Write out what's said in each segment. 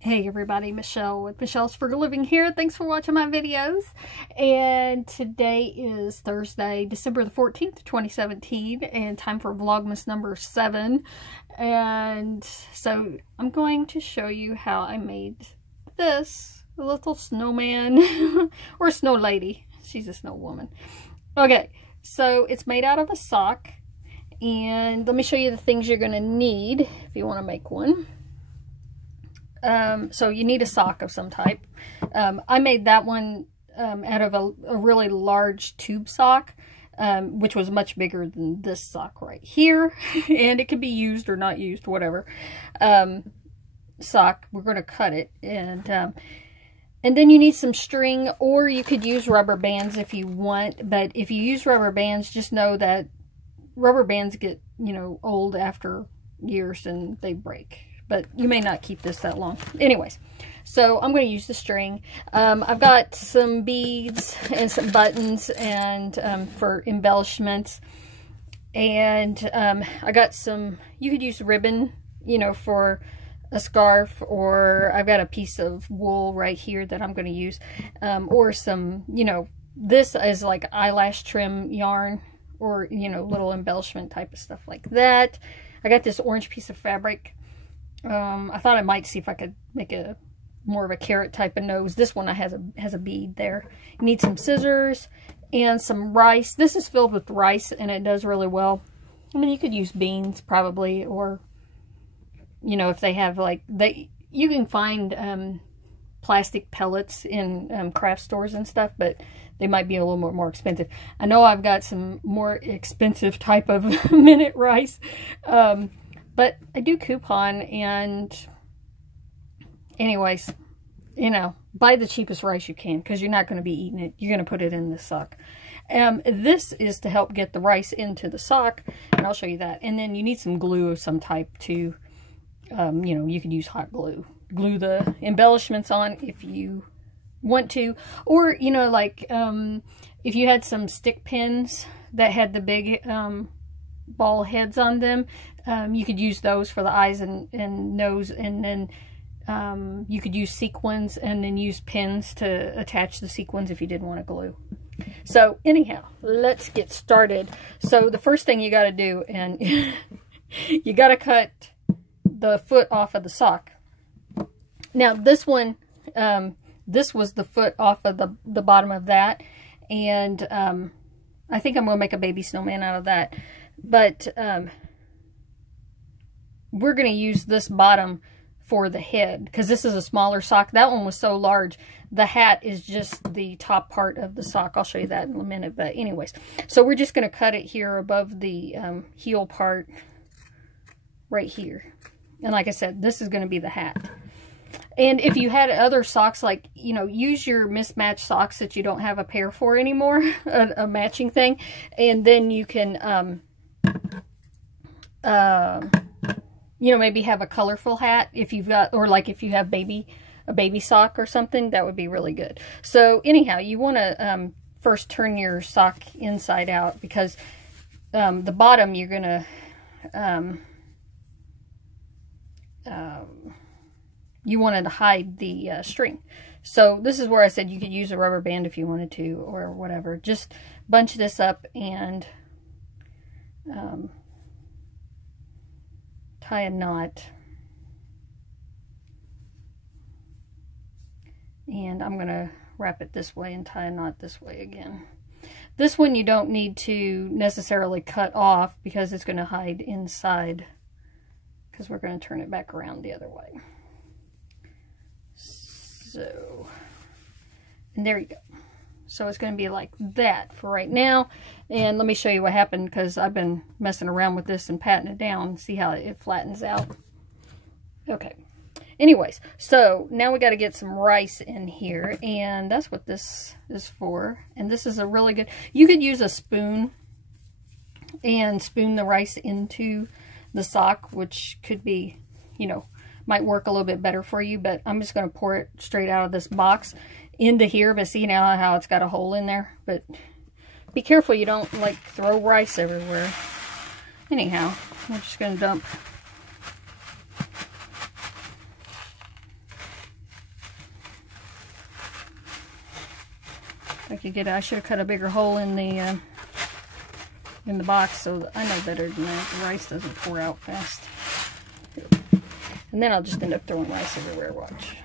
Hey everybody, Michelle with Michelle's for Living here. Thanks for watching my videos. And today is Thursday, December the 14th, 2017, and time for Vlogmas number 7. And so I'm going to show you how I made this little snowman or snow lady. She's a snow woman. Okay, so it's made out of a sock. And let me show you the things you're going to need if you want to make one. So you need a sock of some type. I made that one out of a really large tube sock, which was much bigger than this sock right here. And it could be used or not used, whatever. Sock, we're going to cut it. And then you need some string, or you could use rubber bands if you want. But if you use rubber bands, just know that rubber bands get, old after years and they break. But you may not keep this that long. Anyways, so I'm going to use the string. I've got some beads and some buttons and for embellishments. And I got some, you could use ribbon, for a scarf, or I've got a piece of wool right here that I'm going to use. Or some, this is like eyelash trim yarn, or, little embellishment type of stuff like that. I got this orange piece of fabric. I thought I might see if I could make a more of a carrot type of nose. This one has a bead there. You need some scissors and some rice. This is filled with rice and it does really well. I mean, you could use beans probably, or if they have you can find plastic pellets in craft stores and stuff, but they might be a little more expensive. I know I've got some more expensive type of minute rice. But I do coupon, and anyways, buy the cheapest rice you can, because you're not going to be eating it. You're going to put it in the sock. This is to help get the rice into the sock, and I'll show you that. And then you need some glue of some type to, you could use hot glue. Glue the embellishments on if you want to. Or, if you had some stick pins that had the big ball heads on them, you could use those for the eyes and nose, and then you could use sequins and then use pins to attach the sequins if you didn't want to glue. So anyhow, let's get started. So the first thing you got to do, and you got to cut the foot off of the sock. Now this one, this was the foot off of the bottom of that, and I think I'm going to make a baby snowman out of that. But we're going to use this bottom for the head, because this is a smaller sock. That one was so large. The hat is just the top part of the sock. I'll show you that in a minute. But anyways, so we're just going to cut it here above the heel part right here. And like I said, this is going to be the hat. And if you had other socks, use your mismatched socks that you don't have a pair for anymore, a matching thing, and then you can maybe have a colorful hat if you've got, or if you have a baby sock or something, that would be really good. So anyhow, you want to first turn your sock inside out, because the bottom you're going to you wanted to hide the string. So this is where I said you could use a rubber band if you wanted to, or whatever. Just bunch this up and tie a knot. And I'm going to wrap it this way and tie a knot this way again. This one you don't need to necessarily cut off, because it's going to hide inside, because we're going to turn it back around the other way. So, and there you go. So it's going to be like that for right now. And let me show you what happened, because I've been messing around with this and patting it down. See how it flattens out. Okay. Anyways, so now we got to get some rice in here. And that's what this is for. And this is a really good... You could use a spoon and spoon the rice into the sock, which could be, might work a little bit better for you. But I'm just going to pour it straight out of this box into here. But see now how it's got a hole in there? But be careful you don't throw rice everywhere. Anyhow, I'm just going to dump I could get, I should have cut a bigger hole in the box, so I know better than that. The rice doesn't pour out fast. And then I'll just end up throwing rice everywhere, watch.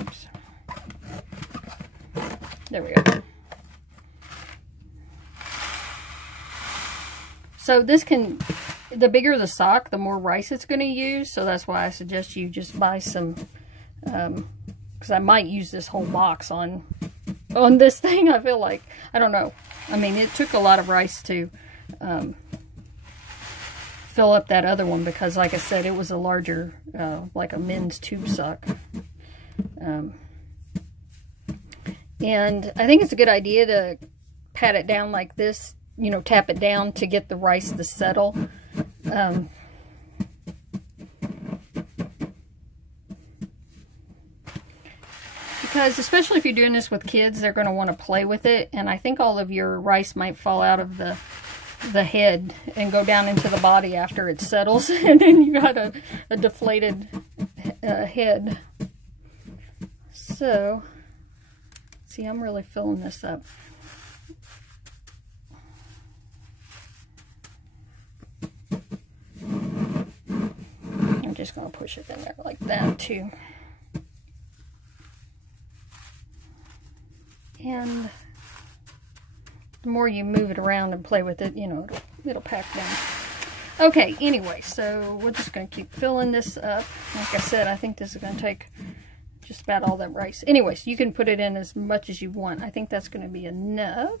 Oops. There we go. So this can, the bigger the sock, the more rice it's going to use. So that's why I suggest you just buy some, because I might use this whole box on this thing. I feel like, I don't know. I mean, it took a lot of rice to fill up that other one because, like I said, it was a larger, like a men's tube sock. And I think it's a good idea to pat it down like this, you know, tap it down to get the rice to settle. Because especially if you're doing this with kids, they're going to want to play with it. And I think all of your rice might fall out of the head and go down into the body after it settles. And then you got a deflated head. So, see, I'm really filling this up. I'm just going to push it in there like that too. And the more you move it around and play with it, you know, it'll pack down. Okay, anyway, so we're just going to keep filling this up. Like I said, I think this is going to take just about all that rice. Anyways, you can put it in as much as you want. I think that's going to be enough.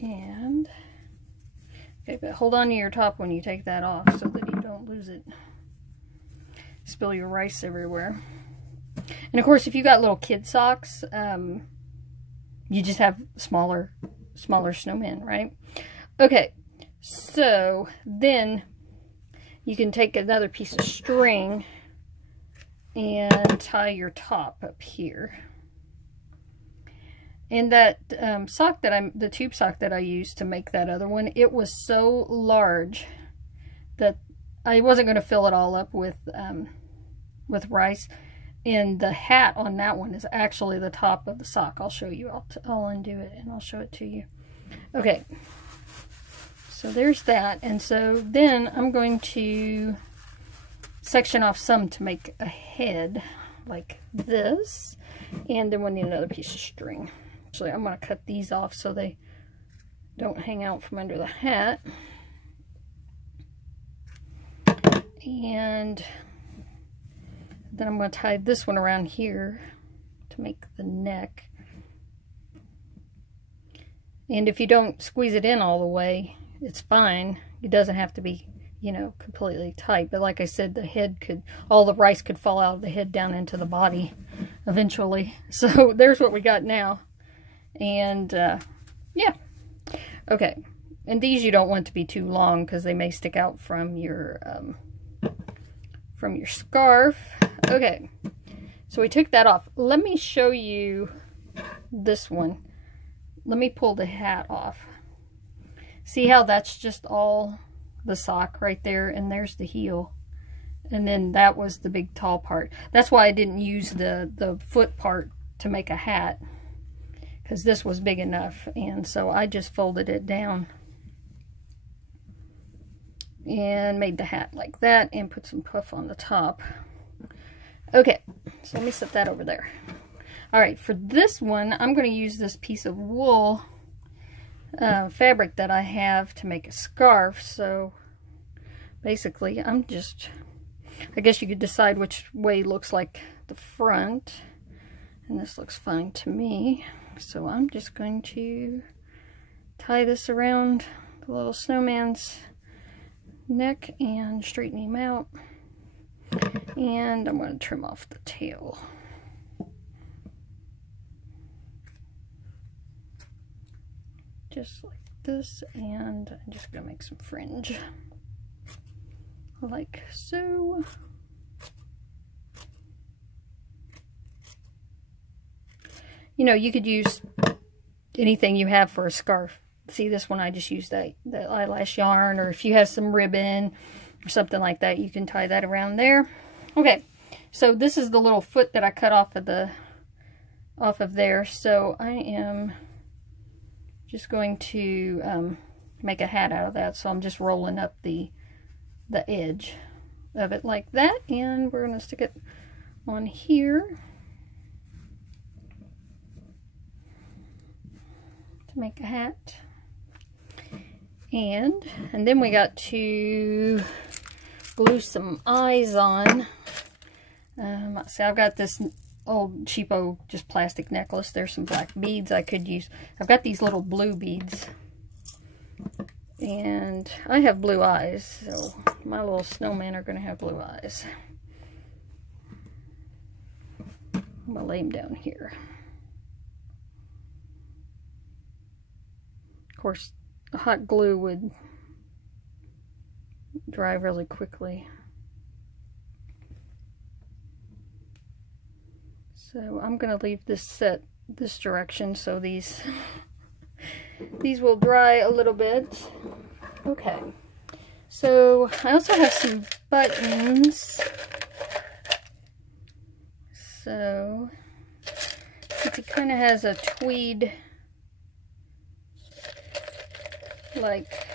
And, okay, but hold on to your top when you take that off so that you don't lose it. Spill your rice everywhere. And of course, if you got little kid socks, you just have smaller snowmen, right? Okay, so then you can take another piece of string and tie your top up here. And that sock that the tube sock that I used to make that other one, it was so large that I wasn't going to fill it all up with rice. And the hat on that one is actually the top of the sock. I'll show you. I'll undo it and I'll show it to you. Okay. So there's that. And so then I'm going to section off some to make a head like this. And then we'll need another piece of string. Actually, I'm going to cut these off so they don't hang out from under the hat. And then I'm going to tie this one around here to make the neck. And if you don't squeeze it in all the way, it's fine. It doesn't have to be, you know, completely tight. But like I said, the head could, all the rice could fall out of the head down into the body eventually. So there's what we got now. And yeah. Okay. And these you don't want to be too long because they may stick out from your scarf. Okay, so we took that off. Let me show you this one. Let me pull the hat off. See how that's just all the sock right there, and there's the heel. And then that was the big tall part. That's why I didn't use the foot part to make a hat, because this was big enough. And so I just folded it down and made the hat like that and put some puff on the top. Okay, so let me set that over there. All right, for this one, I'm going to use this piece of wool fabric that I have to make a scarf. So basically, I guess you could decide which way looks like the front. And this looks fine to me. So I'm just going to tie this around the little snowman's neck and straighten him out. And I'm going to trim off the tail. Just like this, and I'm just going to make some fringe. Like so. You know, you could use anything you have for a scarf. See, this one I just used the eyelash yarn, or if you have some ribbon or something like that, you can tie that around there. Okay, so this is the little foot that I cut off of the off of there. So I am just going to make a hat out of that. So I'm just rolling up the edge of it like that, and we're going to stick it on here to make a hat. And then we got to glue some eyes on. See, I've got this old cheapo just plastic necklace. There's some black beads I could use. I've got these little blue beads, and I have blue eyes, so my little snowmen are going to have blue eyes. I'm going to lay them down here. Of course, hot glue would dry really quickly. So I'm going to leave this set this direction so these will dry a little bit. Okay. So I also have some buttons. So it kind of has a tweed like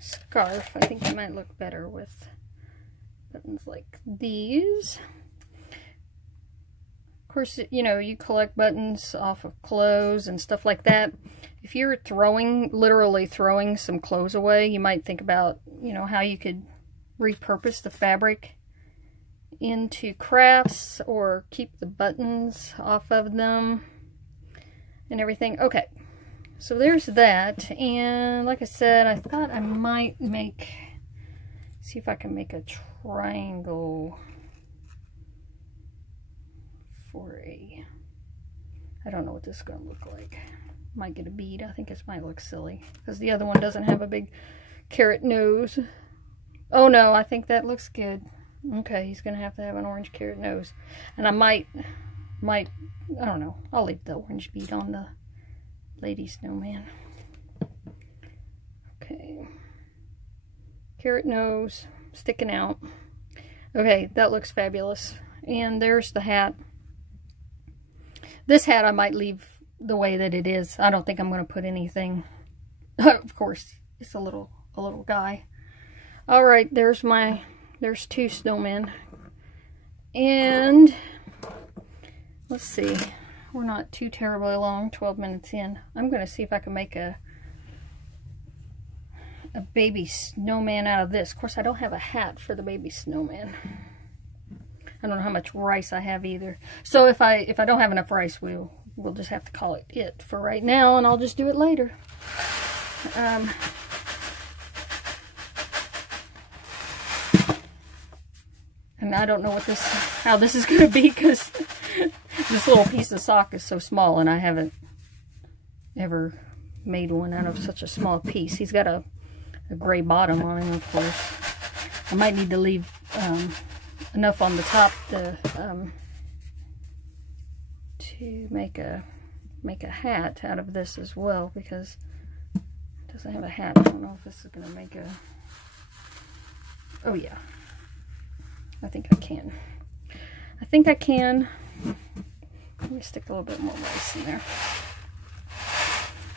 scarf. I think it might look better with buttons like these. Of course, you know, you collect buttons off of clothes and stuff like that. If you're literally throwing some clothes away, you might think about, you know, how you could repurpose the fabric into crafts or keep the buttons off of them and everything. Okay, so there's that. And like I said, I thought I might see if I can make a triangle for I don't know what this is going to look like. Might get a bead. I think this might look silly because the other one doesn't have a big carrot nose. Oh no, I think that looks good. Okay, he's going to have an orange carrot nose. And I might, I don't know. I'll leave the orange bead on the lady snowman. Okay. Carrot nose sticking out. Okay, that looks fabulous. And there's the hat. This hat I might leave the way that it is. I don't think I'm going to put anything. Of course, it's a little guy. All right, there's two snowmen. And let's see. We're not too terribly long, 12 minutes in. I'm going to see if I can make a baby snowman out of this. Of course, I don't have a hat for the baby snowman. I don't know how much rice I have either. So if I don't have enough rice, we'll just have to call it for right now, and I'll just do it later. And I don't know how this is going to be because this little piece of sock is so small, and I haven't ever made one out of such a small piece. He's got a gray bottom on him, of course. I might need to leave enough on the top to make a hat out of this as well, because it doesn't have a hat. I don't know if this is going to make a... Oh yeah, I think I can. Let me stick a little bit more rice in there.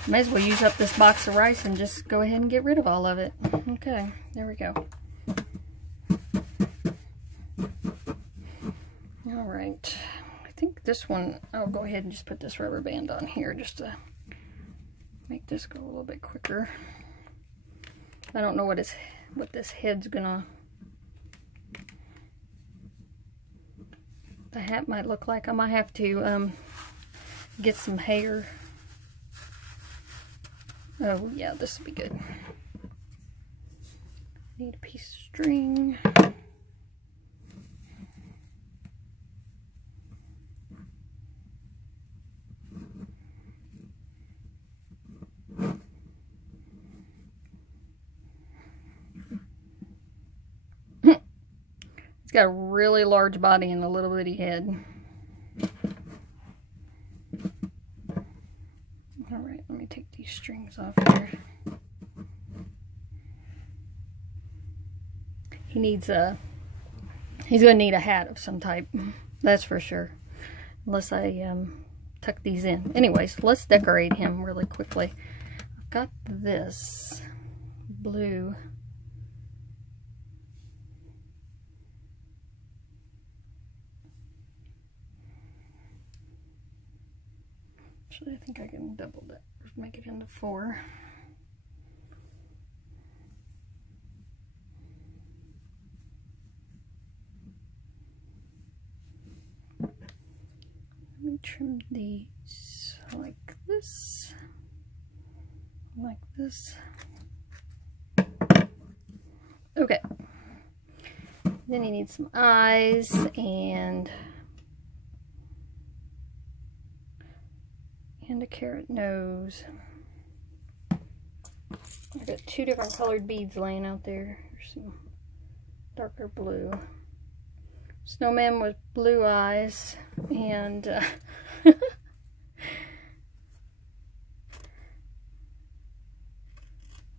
Might as well use up this box of rice and just go ahead and get rid of all of it. Okay, there we go. Alright, I think this one, I'll go ahead and just put this rubber band on here just to make this go a little bit quicker. I don't know what this head's gonna... The hat might look like. I might have to get some hair. Oh yeah, this will be good. Need a piece of string. It's got a really large body and a little bitty head. Alright, let me take these strings off here. He's going to need a hat of some type. That's for sure. Unless I tuck these in. Anyways, let's decorate him really quickly. I've got this blue. Actually, I think I can double that. Make it into 4. Let me trim these like this. Like this. Okay. Then you need some eyes and a carrot nose. I've got 2 different colored beads laying out there. There's some darker blue. Snowman with blue eyes, and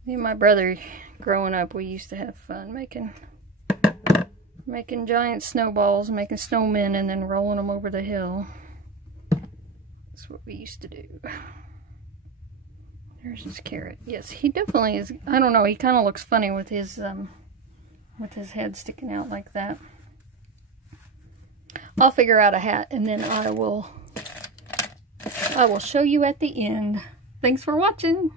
me and my brother, growing up, we used to have fun making giant snowballs, making snowmen, and then rolling them over the hill. That's what we used to do. There's his carrot. Yes, he definitely is. I don't know. He kind of looks funny with his head sticking out like that. I'll figure out a hat, and then I will show you at the end. Thanks for watching.